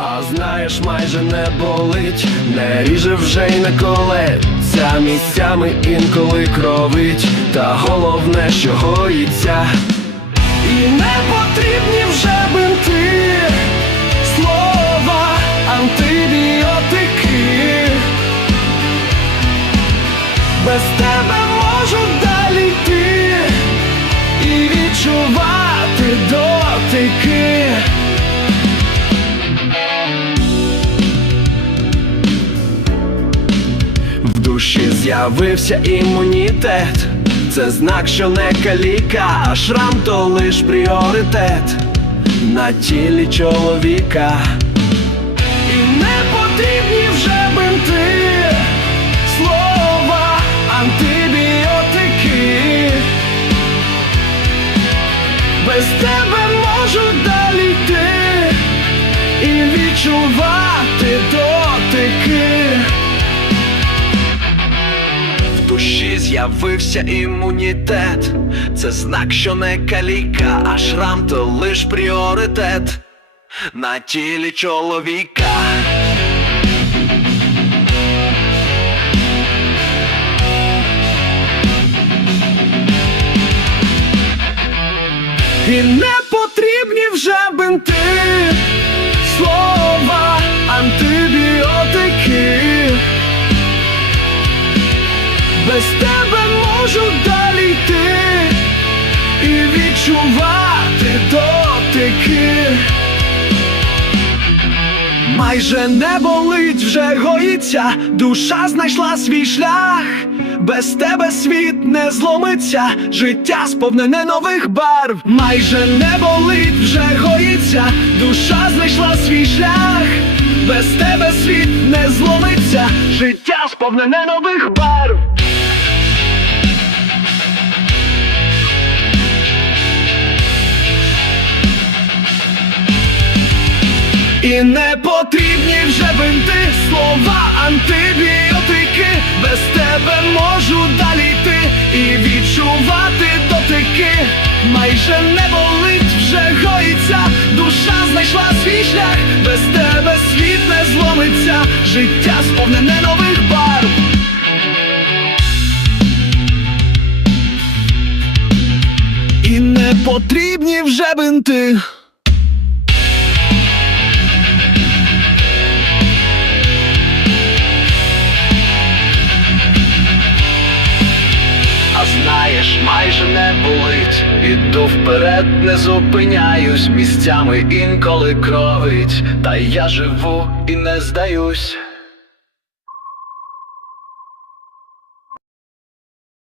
А знаєш, майже не болить, не ріже вже й не колеться місцями інколи кровить, та головне, що гоїться. І не потрібні вже бинти, слова, антибіотики. Без тебе можу з'явився імунітет. Це знак, що не каліка, а шрам то лиш пріоритет на тілі чоловіка. І не потрібні вже бинти, слова, антибіотики. Без тебе можу далі йти і відчувати з'явився імунітет. Це знак, що не каліка, а шрам то лиш пріоритет на тілі чоловіка. І не потрібні вже бинти, слова, антибіотики. Майже не болить, вже гоїться, душа знайшла свій шлях. Без тебе світ не зломиться, життя сповнене нових барв. Майже не болить, вже гоїться, душа знайшла свій шлях. Без тебе світ не зломиться, життя сповнене нових барв. І не потрібні вже бинти, слова, антибіотики. Без тебе можу далі йти і відчувати дотики. Майже не болить, вже гоїться, душа знайшла свій шлях. Без тебе світ не зломиться, життя сповнене нових барв. І не потрібні вже бинти. Знаєш, майже не болить. Іду вперед, не зупиняюсь, місцями інколи кровить. Та я живу і не здаюсь.